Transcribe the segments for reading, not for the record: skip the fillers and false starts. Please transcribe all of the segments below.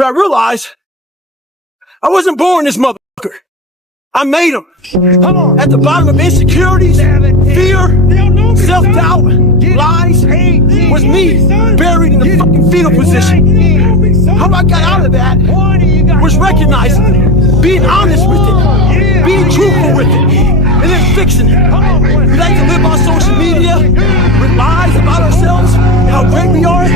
But I realized I wasn't born this motherfucker. I made him. At the bottom of insecurities, fear, self-doubt, lies, was me buried in the fucking fetal position. How I got out of that was recognizing it, being honest with it, being truthful with it, and then fixing it. We like to live on social media with lies about ourselves and how great we are.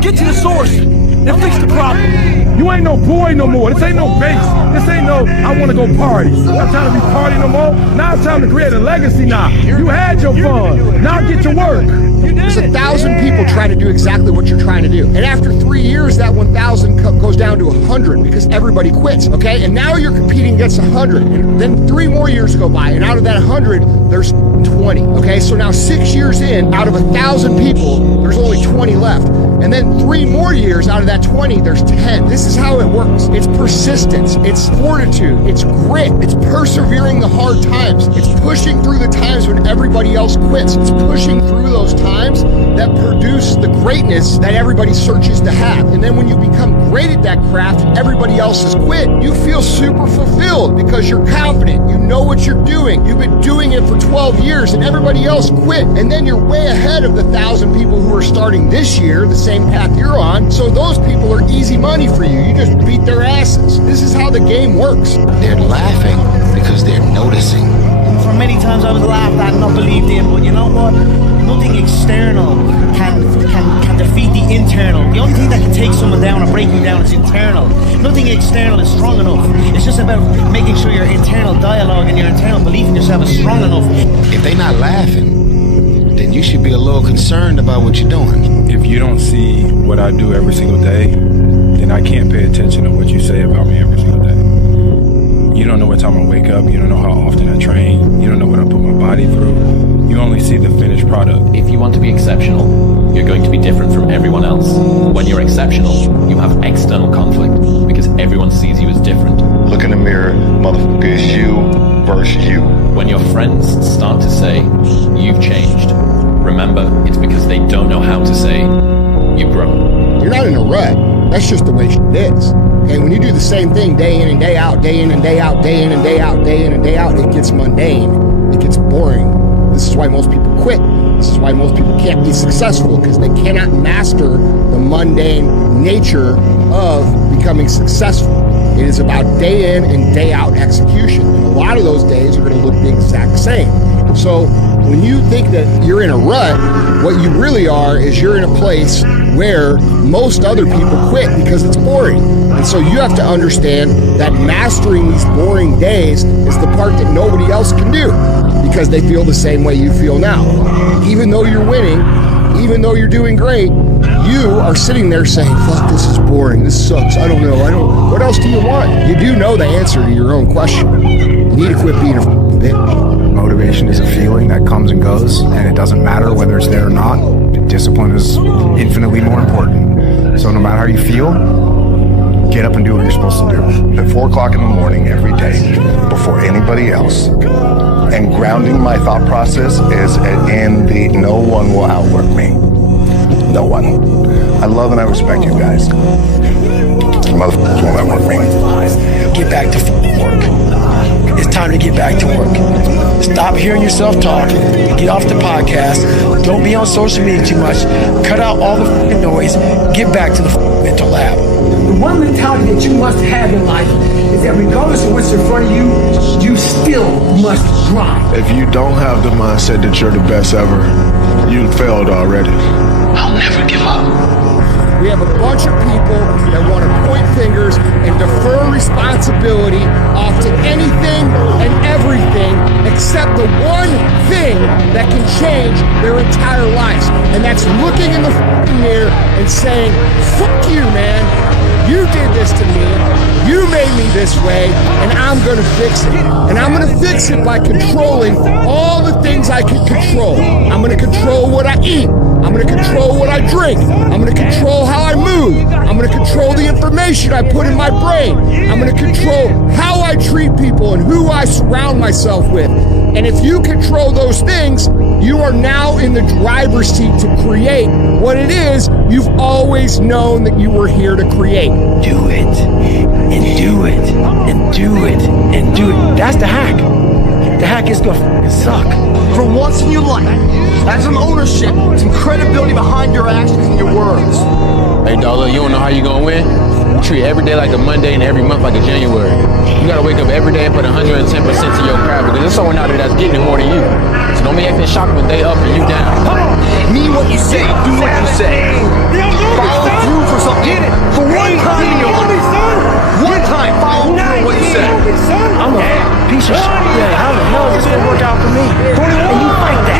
Get to the source and fix the problem. You ain't no boy no more. This ain't no base. This ain't no, I want to go party. Not time to be party no more. Now it's time to create a legacy now. You had your fun. Now get to work. There's 1,000 people trying to do exactly what you're trying to do. And after 3 years, that 1,000 goes down to 100 because everybody quits, okay? And now you're competing against 100. And then 3 more years go by, and out of that 100, there's 20, okay? So now 6 years in, out of 1,000 people, there's only 20 left. And then 3 more years out of that 20, there's 10. This is how it works. It's persistence, it's fortitude, it's grit, it's persevering the hard times, it's pushing through the times when everybody else quits, it's pushing through those times that produce the greatness that everybody searches to have. And then when you become great at that craft and everybody else has quit, you feel super fulfilled because you're confident, you know what you're doing, you've been doing it for 12 years and everybody else quit. And then you're way ahead of the 1,000 people who are starting this year, the same path you're on. So those people are easy money for you. You just beat their asses. This is how the game works. They're laughing because they're noticing. For many times I was laughed at and not believed in, but you know what? Nothing external can defeat the internal. The only thing that can take someone down or break you down is internal. Nothing external is strong enough. It's just about making sure your internal dialogue and your internal belief in yourself is strong enough. If they're not laughing, then you should be a little concerned about what you're doing. If you don't see what I do every single day, then I can't pay attention to what you say about me every single day. You don't know what time I wake up. You don't know how often I train. You don't know what I put my body through. You only see the finished product. If you want to be exceptional, you're going to be different from everyone else. When you're exceptional, you have external conflict because everyone sees you as different. Look in the mirror, motherfucker, it's you versus you. When your friends start to say, you've changed, remember, it's because they don't know how to say, you've grown. You're not in a rut. That's just the way shit is. And when you do the same thing day in and day out, day in and day out, day in and day out, day in and day out, it gets mundane. It gets boring. This is why most people quit. This is why most people can't be successful, because they cannot master the mundane nature of becoming successful. It is about day in and day out execution. And a lot of those days are going to look the exact same. So when you think that you're in a rut, what you really are is you're in a place where most other people quit because it's boring. And so you have to understand that mastering these boring days is the part that nobody else can do, because they feel the same way you feel now. Even though you're winning, even though you're doing great, you are sitting there saying, fuck, this is boring, this sucks, I don't know, what else do you want? You do know the answer to your own question. You need to quit being a bitch. Motivation is a feeling that comes and goes, and it doesn't matter whether it's there or not. Discipline is infinitely more important. So no matter how you feel, get up and do what you're supposed to do. At 4 o'clock in the morning every day, before anybody else. And grounding my thought process is in the no one will outwork me. No one. I love and I respect you guys. Motherfuckers won't outwork me. Get back to work. It's time to get back to work. Stop hearing yourself talk. Get off the podcast. Don't be on social media too much. Cut out all the fucking noise. Get back to the mental lab. The one mentality that you must have in life is that regardless of what's in front of you, you still must grind. If you don't have the mindset that you're the best ever, you failed already. I'll never give up. We have a bunch of people that want to point fingers and defer responsibility off to anything and everything except the one thing that can change their entire lives. And that's looking in the mirror and saying, fuck you, man. You did this to me. You made me this way, and I'm gonna fix it. And I'm gonna fix it by controlling all the things I can control. I'm gonna control what I eat. I'm gonna control what I drink. I'm gonna control how I move. I'm gonna control the information I put in my brain. I'm gonna control how I treat people and who I surround myself with. And if you control those things, you are now in the driver's seat to create what it is you've always known that you were here to create. Do it, and do it, and do it, and do it. That's the hack. The hack is gonna f***ing suck. For once in your life, have some ownership, some credibility behind your actions and your words. Hey, dog, look, you don't know how you gonna win? Treat every day like a Monday and every month like a January. You gotta wake up every day and put 110% to your craft because there's someone out there that's getting it more than you. So don't be acting shocked when they up and you down. Mean what you say, do what you say. Follow through for something. For one time in your life. One time, follow through on what you say. I'm a piece of shit. Yeah, how the hell is this gonna work out for me? And you fight that.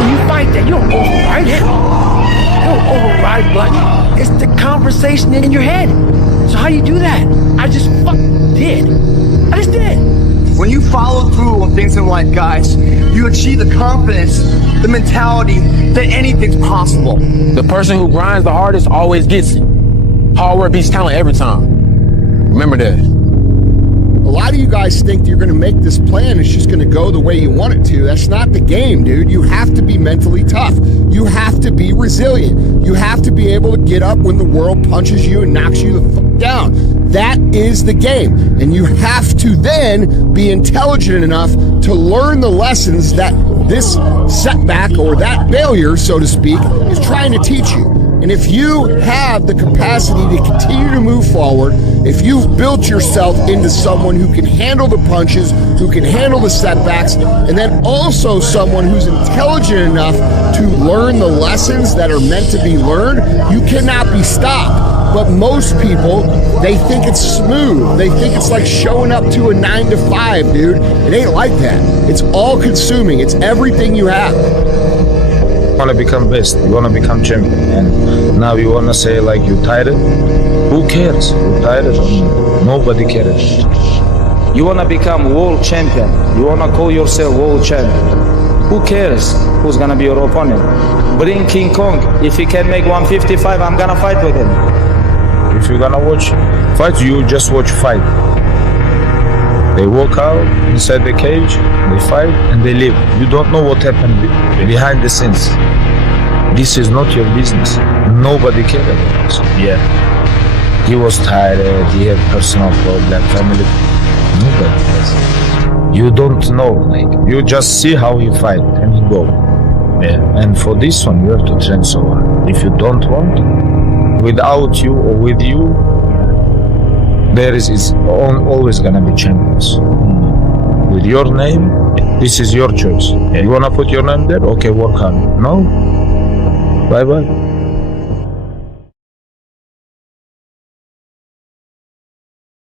And you fight that. You don't override it. You don't override button. It's the conversation in your head. So how you do that? I just fucking did. I just did. When you follow through on things in life, guys, you achieve the confidence, the mentality that anything's possible. The person who grinds the hardest always gets it. Hard work beats talent every time. Remember that. A lot of you guys think you're going to make this plan, it's just going to go the way you want it to. That's not the game, dude. You have to be mentally tough. You have to be resilient. You have to be able to get up when the world punches you and knocks you the fuck down. That is the game. And you have to then be intelligent enough to learn the lessons that this setback or that failure, so to speak, is trying to teach you. And if you have the capacity to continue to move forward, if you've built yourself into someone who can handle the punches, who can handle the setbacks, and then also someone who's intelligent enough to learn the lessons that are meant to be learned, you cannot be stopped. But most people, they think it's smooth. They think it's like showing up to a 9 to 5, dude. It ain't like that. It's all consuming. It's everything you have. You want to become best, you want to become champion, and now you want to say like you tired. Who cares? You tired? Nobody cares. You want to become world champion, you want to call yourself world champion. Who cares who's gonna be your opponent? Bring King Kong. If he can make 155, I'm gonna fight with him. If you're gonna watch fight, you just watch fight. They walk out inside the cage, they fight, and they leave. You don't know what happened behind the scenes. This is not your business. Nobody cares about this. Yeah. He was tired, he had personal problem, family. Nobody cares. You don't know, like, you just see how he fight and he go. Yeah. And for this one, you have to train so hard. If you don't want, without you or with you, there is always gonna be champions. With your name, this is your choice. You wanna put your name there? Okay, work hard. No? Bye-bye.